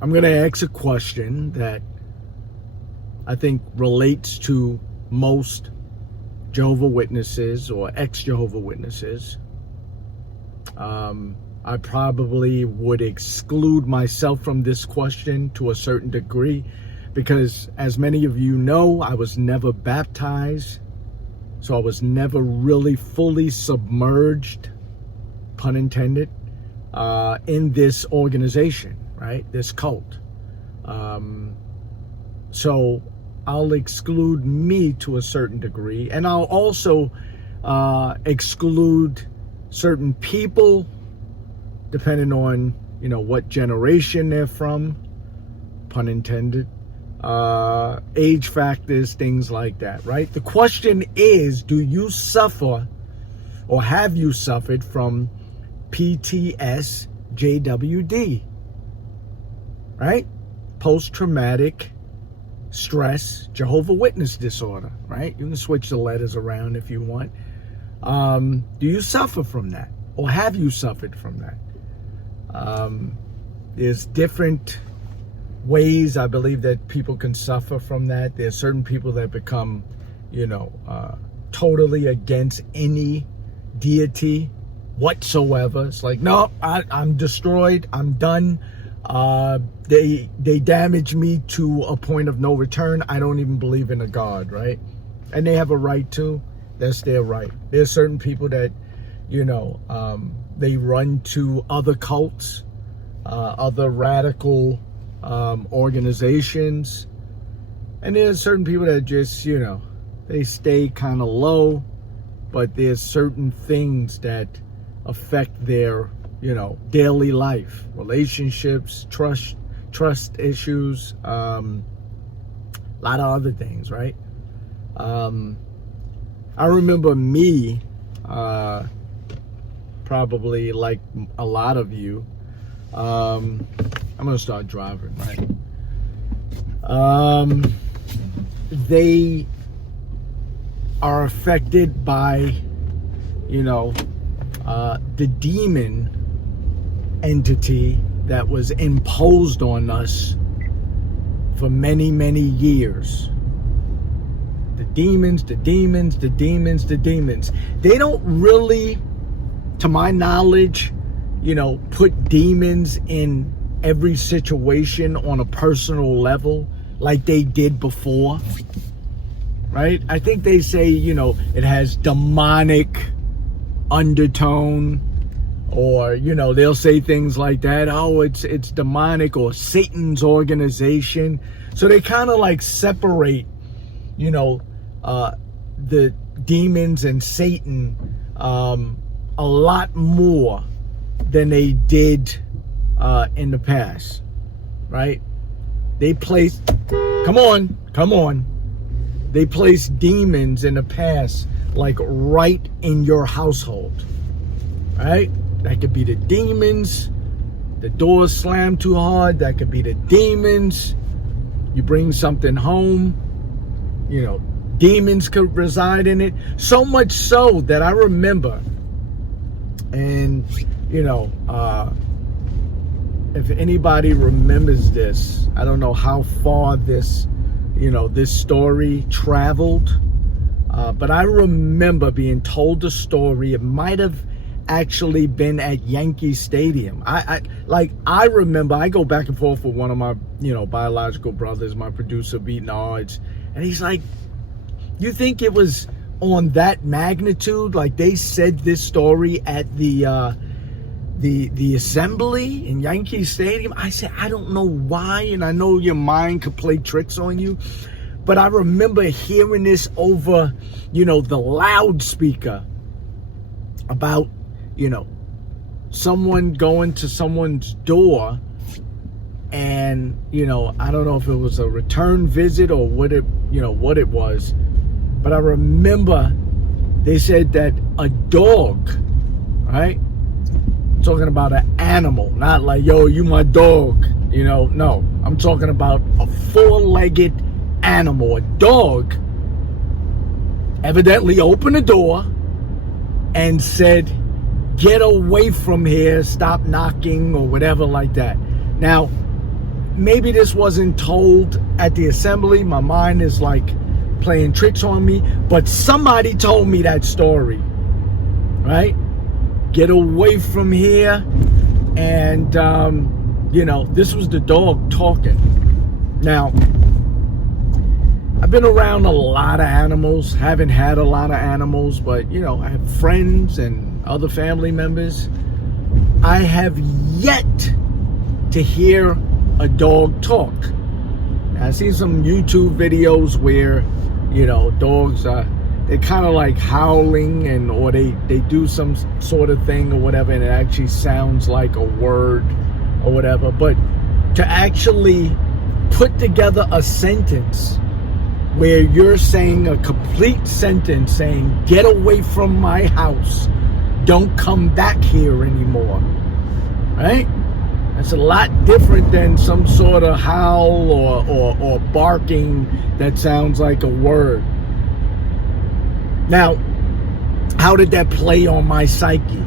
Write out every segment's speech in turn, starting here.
I'm going to ask a question that I think relates to most Jehovah Witnesses or ex-Jehovah Witnesses. I probably would exclude myself from this question to a certain degree because, as many of you know, I was never baptized. So I was never really fully submerged, pun intended, in this organization, right? This cult. So I'll exclude me to a certain degree, and I'll also exclude certain people depending on, what generation they're from, pun intended, age factors, things like that, right? The question is, do you suffer or have you suffered from PTSJWD, right? Post-traumatic stress Jehovah Witness disorder, right? You can switch the letters around if you want. Do you suffer from that, or have you suffered from that? There's different ways I believe that people can suffer from that. There's certain people that become, totally against any deity whatsoever. It's like, no, I'm destroyed. I'm done. They damage me to a point of no return. I don't even believe in a God, right? And they have a right to. That's their right. There's certain people that, they run to other cults, other radical organizations. And there's certain people that just, they stay kind of low, but there's certain things that affect their, daily life, relationships, trust issues, a lot of other things, right? I remember me, probably like a lot of you, I'm gonna start driving, right? They are affected by, the demon entity that was imposed on us for many, many years. The demons. They don't really, to my knowledge, put demons in every situation on a personal level like they did before, right? I think they say, it has demonic undertone, or, they'll say things like that. Oh, it's demonic, or Satan's organization. So they kind of like separate, the demons and Satan a lot more than they did in the past, right? They place, come on. They place demons in the past, like right in your household, right? That could be the demons, the door slammed too hard. That could be the demons. You bring something home, demons could reside in it. So much so that I remember, and, if anybody remembers this, I don't know how far this, this story traveled, but I remember being told the story. It might have actually been at Yankee Stadium. I remember, I go back and forth with one of my, biological brothers, my producer, beating odds, and he's like, you think it was on that magnitude? Like, they said this story at the assembly in Yankee Stadium? I said, I don't know why, and I know your mind could play tricks on you, but I remember hearing this over, the loudspeaker about, someone going to someone's door, and, I don't know if it was a return visit or what it was, but I remember they said that a dog, right? Talking about an animal, not like, yo, you my dog, no, I'm talking about a four-legged animal. A dog evidently opened the door and said, get away from here, stop knocking, or whatever like that. Now, maybe this wasn't told at the assembly. My mind is like playing tricks on me, but somebody told me that story, right? Get away from here. And, this was the dog talking. Now, I've been around a lot of animals, haven't had a lot of animals, but, I have friends and other family members. I have yet to hear a dog talk. Now, I've seen some YouTube videos where, dogs they're kind of like howling or they do some sort of thing or whatever, and it actually sounds like a word or whatever. But to actually put together a sentence where you're saying a complete sentence saying, get away from my house, don't come back here anymore, right? That's a lot different than some sort of howl or barking that sounds like a word. Now, how did that play on my psyche?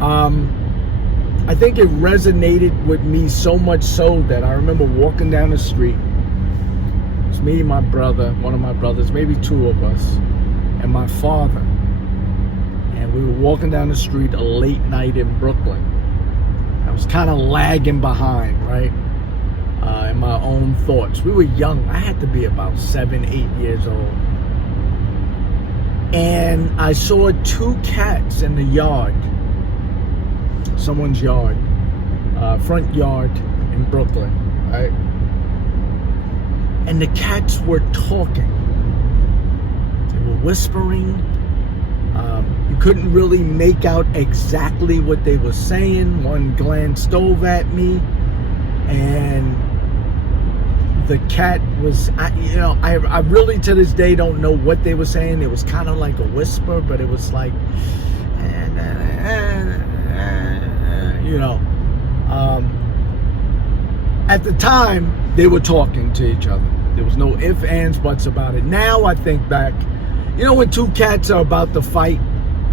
I think it resonated with me so much so that I remember walking down the street. It was me, my brother, one of my brothers, maybe two of us, and my father. And we were walking down the street a late night in Brooklyn. I was kind of lagging behind, right? In my own thoughts. We were young. I had to be about 7, 8 years old. And I saw 2 cats in the yard. Someone's yard. Front yard in Brooklyn, right? And the cats were talking. They were whispering. You couldn't really make out exactly what they were saying. One glanced over at me, and the cat was, I really to this day don't know what they were saying. It was kind of like a whisper, but it was like, at the time, they were talking to each other. There was no ifs, ands, buts about it. Now I think back, when 2 cats are about to fight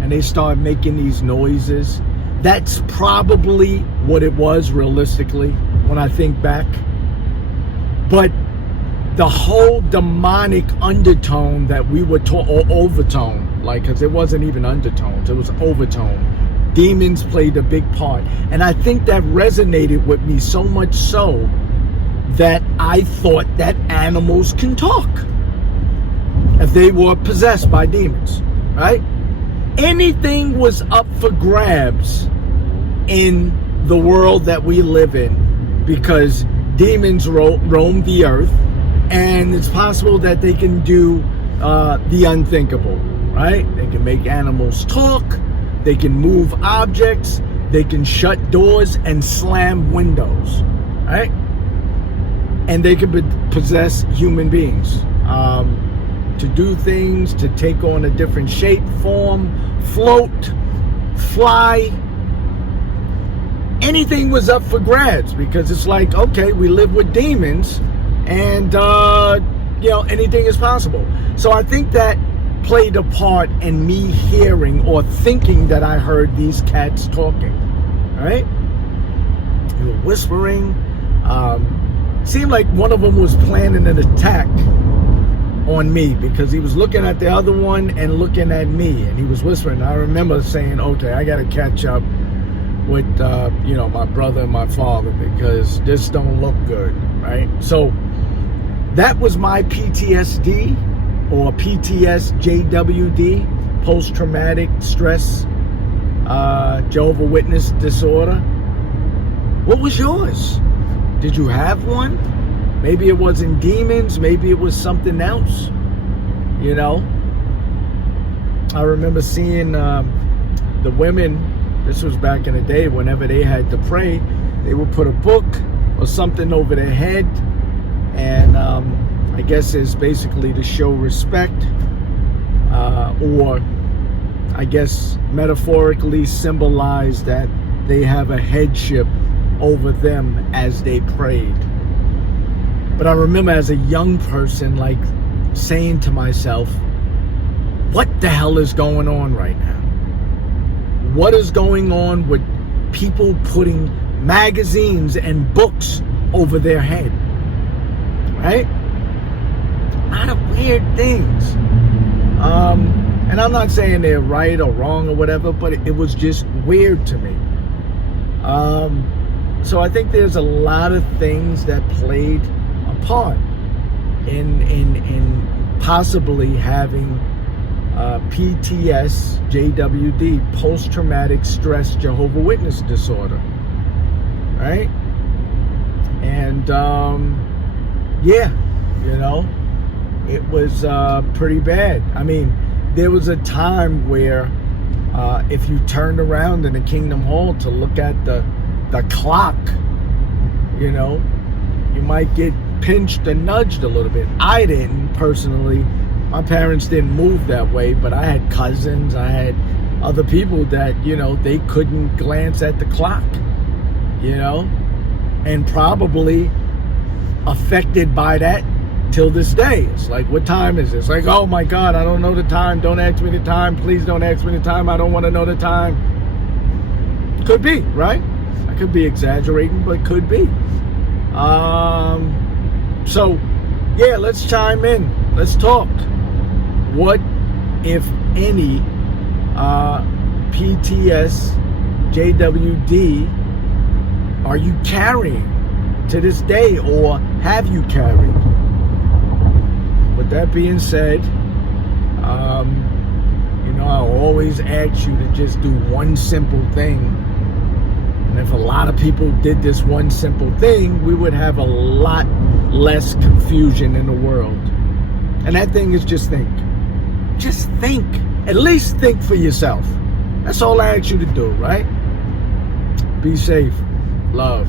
and they start making these noises, that's probably what it was realistically when I think back. But the whole demonic undertone that we were or overtone, because it wasn't even undertones, it was overtone. Demons played a big part. And I think that resonated with me so much so that I thought that animals can talk if they were possessed by demons, right? Anything was up for grabs in the world that we live in because demons roam the earth, and it's possible that they can do the unthinkable, right? They can make animals talk, they can move objects, they can shut doors and slam windows, right? And they can possess human beings to do things, to take on a different shape, form, float, fly. Anything was up for grabs because it's like, okay, we live with demons and, anything is possible. So I think that played a part in me hearing or thinking that I heard these cats talking, right? They were whispering. Seemed like one of them was planning an attack on me because he was looking at the other one and looking at me, and he was whispering. I remember saying, okay, I got to catch up with, my brother and my father because this don't look good, right? So that was my PTSD or PTSJWD, post-traumatic stress, Jehovah Witness disorder. What was yours? Did you have one? Maybe it wasn't demons. Maybe it was something else. I remember seeing the women, this was back in the day, whenever they had to pray, they would put a book or something over their head. And I guess it's basically to show respect or I guess metaphorically symbolize that they have a headship over them as they prayed. But I remember as a young person, saying to myself, what the hell is going on right now? What is going on with people putting magazines and books over their head, right? A lot of weird things. And I'm not saying they're right or wrong or whatever, but it was just weird to me. So I think there's a lot of things that played a part in possibly having PTS, JWD, post-traumatic stress Jehovah Witness disorder, right? And yeah, you know, it was pretty bad. I mean, there was a time where if you turned around in the Kingdom Hall to look at the clock, you know, you might get pinched and nudged a little bit. I didn't personally. My parents didn't move that way, but I had cousins, I had other people that, you know, they couldn't glance at the clock, you know, and probably affected by that till this day. It's like, what time is this? Like, oh my God, I don't know the time. Don't ask me the time. Please don't ask me the time. I don't want to know the time. Could be, right? I could be exaggerating, but could be. So, yeah, let's chime in. Let's talk. What, if any, PTS, JWD are you carrying to this day, or have you carried? With that being said, you know, I always ask you to just do one simple thing. And if a lot of people did this one simple thing, we would have a lot less confusion in the world. And that thing is just think. Just think. At least think for yourself. That's all I ask you to do, right? Be safe. Love.